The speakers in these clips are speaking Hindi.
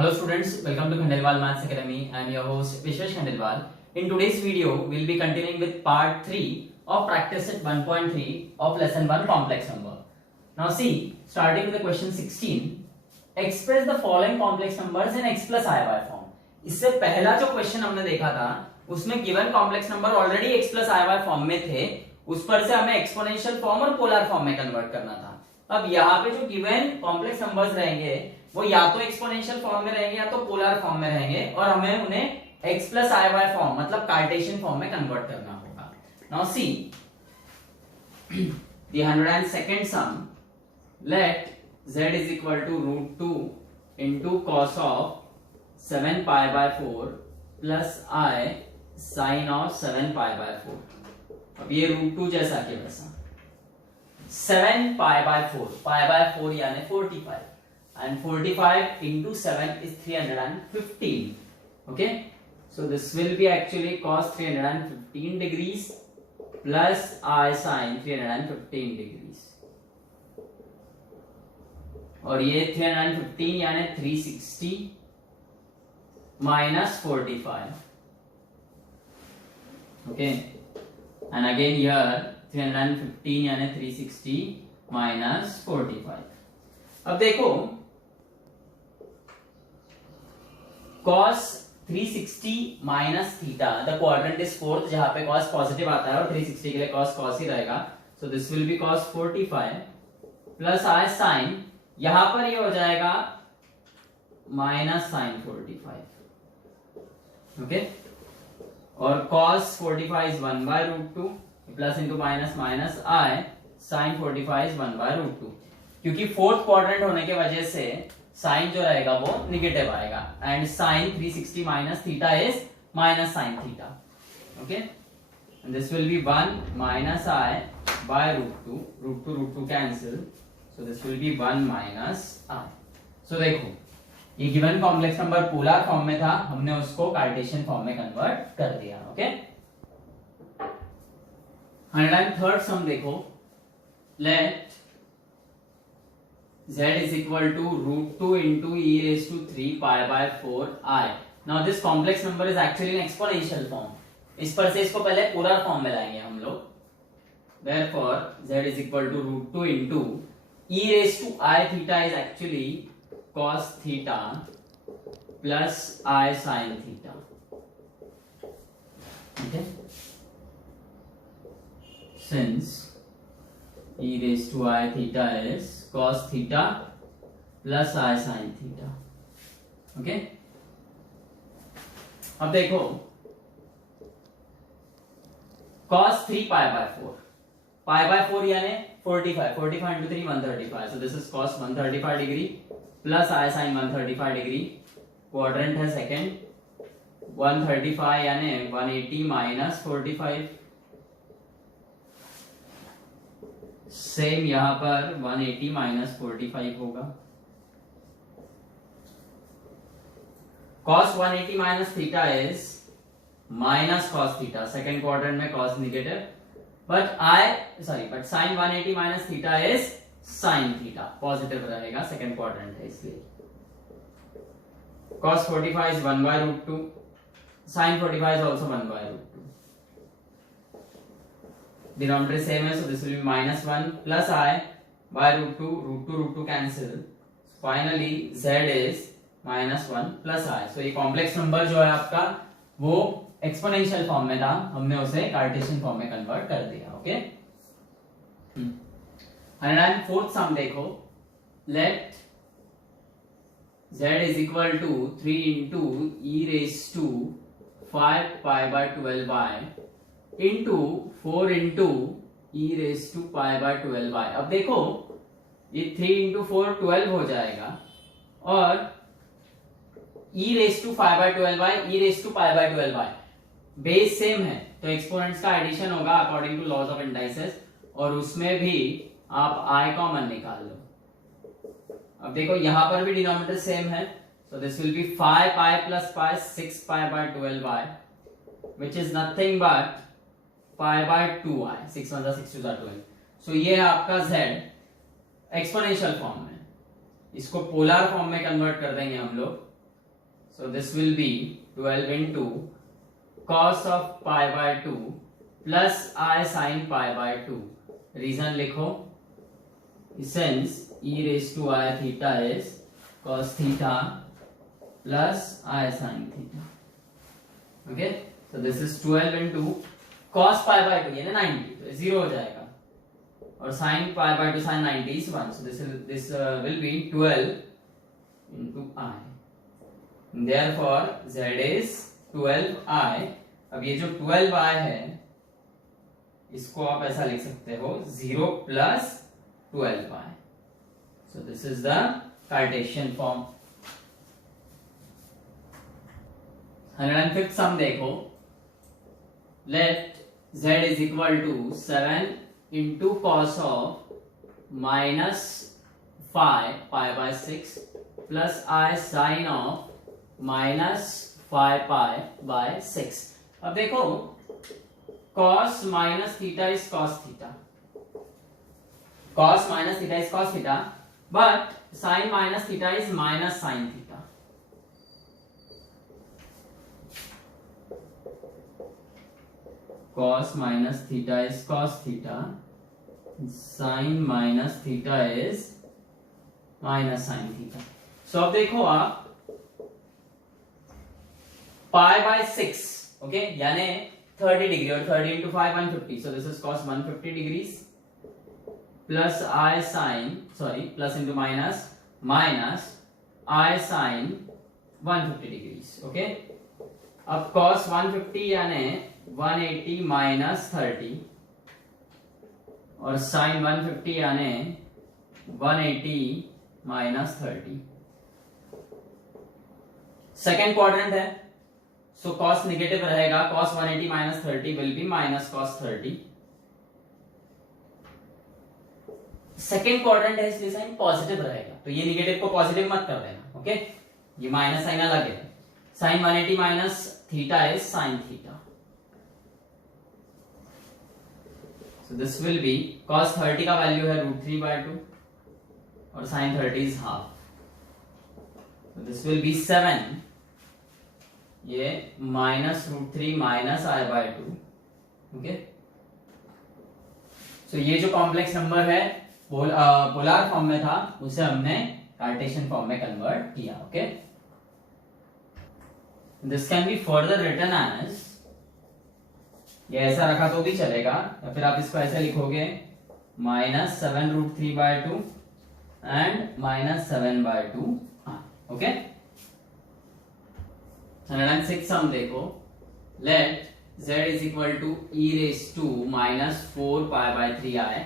Hello students, welcome to Khandelwal Maths Academy. I am your host Vishwesh Khandelwal. In today's video, we will be continuing with part 3 of practice set 1.3 of lesson 1 complex number. Now see, starting with the question 16, express the following complex numbers in x plus I y form. इससे पहला जो क्वेश्चन हमने देखा था उसमें given complex number already x plus I y form में थे, उस पर से हमें एक्सपोनेंशियल फॉर्म और पोलर फॉर्म में कन्वर्ट करना था. अब यहाँ पे जो गिवन कॉम्प्लेक्स नंबर्स रहेंगे वो या तो एक्सपोनेंशियल फॉर्म में रहेंगे या तो पोलर फॉर्म में रहेंगे और हमें उन्हें x plus i y form मतलब कार्टेशियन फॉर्म में कन्वर्ट करना होगा. Now see the 102nd sum, let z is equal to √2 into cos of 7 pi by 4 plus i sin of 7 pi by 4. अब ये √2 जैसा कि वैसा 7 पाई बाय 4 यानी 45 and 45 into 7 is 315. Okay, so this will be actually cos 315 degrees plus I sin 315 degrees. और ये 315 यानी 360 minus 45. Okay, and again here 315 यानी 360 minus 45. अब देखो cos 360 minus theta, the quadrant is fourth, जहां पे cos पॉजिटिव आता है और 360 के लिए cos ही रहेगा. So this will be cos 45 plus I sin, यहां पर ये हो जाएगा minus sin 45. Okay, और cos 45 is 1 by √2 plus into minus minus I sin 45 is 1 by √2. क्योंकि फोर्थ क्वाड्रेंट होने के वजह से साइन जो रहेगा वो निगेटिव आएगा and sine 360 minus theta is minus sine theta. Okay, and this will be 1 minus i by √2 cancel, so this will be 1 minus i. So देखो ये given complex number polar form में था, हमने उसको कार्टेशियन फॉर्म में कन्वर्ट कर दिया. ओके, 103rd सम देखो, लेट z is equal to √2 into e raised to 3 pi by 4 I. Now this complex number is actually in exponential form. इस पर से इसको पहले पोलर फॉर्म में लाएंगे हम लोग. Therefore z is equal to √2 into e raised to I theta is actually cos theta plus I sin theta. Okay, since e raised to I theta is cos theta plus I sin theta. Okay, अब देखो cos 3 pi by 4 यानी 45 into 3 135. So this is cos 135 degree plus I sin 135 degree. Quadrant है सेकेंड, 135 यानी 180 माइनस 45. सेम यहां पर 180 माइनस 45 होगा. cos 180 minus theta is minus cos theta. Second quadrant में cos negative, but sin 180 minus theta is sin theta, positive रहेगा, सेकेंड क्वाड्रेंट है इसलिए. cos 45 is 1 by √2, sin 45 is also 1 by √2. Denominator same है, so this will be minus 1 plus I by √2 cancel. Finally z is minus 1 plus I. So ये कॉम्प्लेक्स नंबर जो है आपका वो एक्सपोनेंशियल फॉर्म में था, हमने उसे कार्टेशियन फॉर्म में कन्वर्ट कर दिया. ओके, 104th सम देखो, लेट z is equal to 3 into e raised to 5 pi by 12y into 4 into e raised to pi by 12y. अब देखो ये 3 into 4 12 हो जाएगा और e raised to 5 by 12y e raised to pi by 12y base same है तो एक्सपोनेंट्स का एडिशन होगा according to laws of indices, और उसमें भी आप i कॉमन निकाल लो. अब देखो यहां पर भी डिनोमिनेटर सेम है, so this will be 5 pi plus pi 6 pi by 12y which is nothing but pi by 2i. 6 1 6 2 12. So ये है आपका z एक्सपोनेंशियल फॉर्म में. इसको पोलर फॉर्म में कन्वर्ट कर देंगे हम लोग, So this will be 12 into cos of pi by 2 plus I sin pi by 2. Reason लिखो, since e raised to I theta is cos theta plus I sin theta. Okay, so this is 12 into cos pi by 2 यानी 90, तो 0 हो जाएगा, और sin pi by 2 sin 90 is 1. So this will be 12 into I. Therefore z is 12i. अब ये जो 12i है इसको आप ऐसा लिख सकते हो 0 plus 12i. So this is the Cartesian form. 105th sum देखो. Let z is equal to 7 into cos of minus phi by 6 plus I sin of minus phi pi by 6. अब देखो cos minus theta is cos theta, cos minus theta is cos theta, but sin minus theta is minus sin theta. Cos minus theta is cos theta, sin minus theta is minus sin theta. So अब देखो आप pi by 6, okay, यानी 30 degree, और 30 into 5 150. So this is cos 150 degrees plus I sin, sorry, plus into minus I sin 150 degrees. Okay, अब cos 150 यानी 180 minus 30 और sin 150 यानी 180 minus 30. सेकेंड क्वाड्रेंट है, सो cos निगेटिव रहेगा, cos 180 minus 30 will be minus cos 30. Second quadrant है इसलिए साइन पॉजिटिव रहेगा, तो ये निगेटिव को पॉजिटिव मत कर देना. ओके, ये माइनस साइन अलग है. Sine 180 minus theta is sine theta. So this will be cos 30 का वैल्यू है √3/2 और sine 30 is half. This will be 7, ये minus √3 minus I/2. Okay, so ये जो कॉम्प्लेक्स नंबर है पोलर फॉर्म में था, उसे हमने कार्टेशियन फॉर्म में कन्वर्ट किया. Okay, this can be further written as, ये ऐसा रखा तो भी चलेगा, या फिर आप इसको ऐसे लिखोगे minus 7√3/2 and minus 7/2. Okay, 106 sum देखो. लेट z is equal to e raised to minus 4 pi by 3i.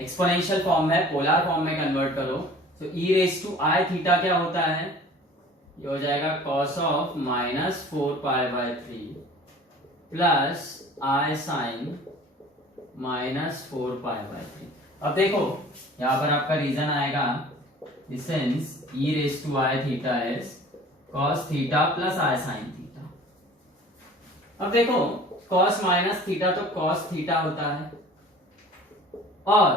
Exponential form है, पोलर फॉर्म में कन्वर्ट करो. तो e raised to i theta क्या होता है, ये हो जाएगा cos of minus 4 pi by 3 plus i sin minus 4 pi by 3. अब देखो यहां पर आपका रीजन आएगा, since e raised to i theta is cos theta plus I sin theta. अब देखो cos माइनस थीटा तो cos थीटा होता है, और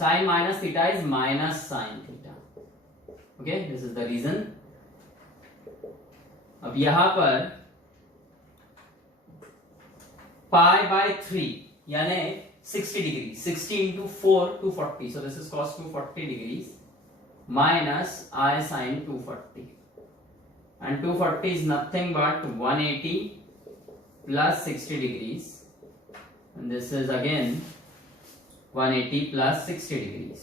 sin minus theta is minus sin theta. Okay, this is the reason. अब यहां पर पाई बाय 3 यानी 60 degree, 60 into 4 240. So this is cos 240 degrees minus I sin 240. And 240 is nothing but 180 plus 60 degrees, and this is again 180 plus 60 degrees.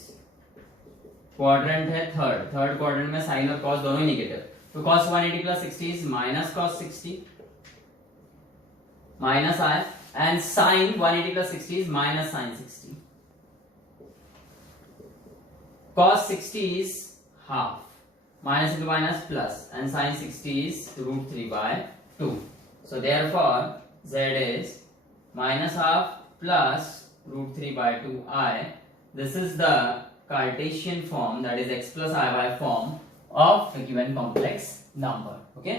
Quadrant है थर्ड क्वाड्रेंट में साइन और कॉस दोनों ही नेगेटिव, तो cos 180 plus 60 is minus cos 60 minus I, and sin 180 plus 60 is minus sin 60. Cos 60 is half, minus into minus plus, and sin 60 is √3/2. So therefore z is minus half plus √3/2i. This is the Cartesian form, that is x plus I y form of the given complex number. Okay.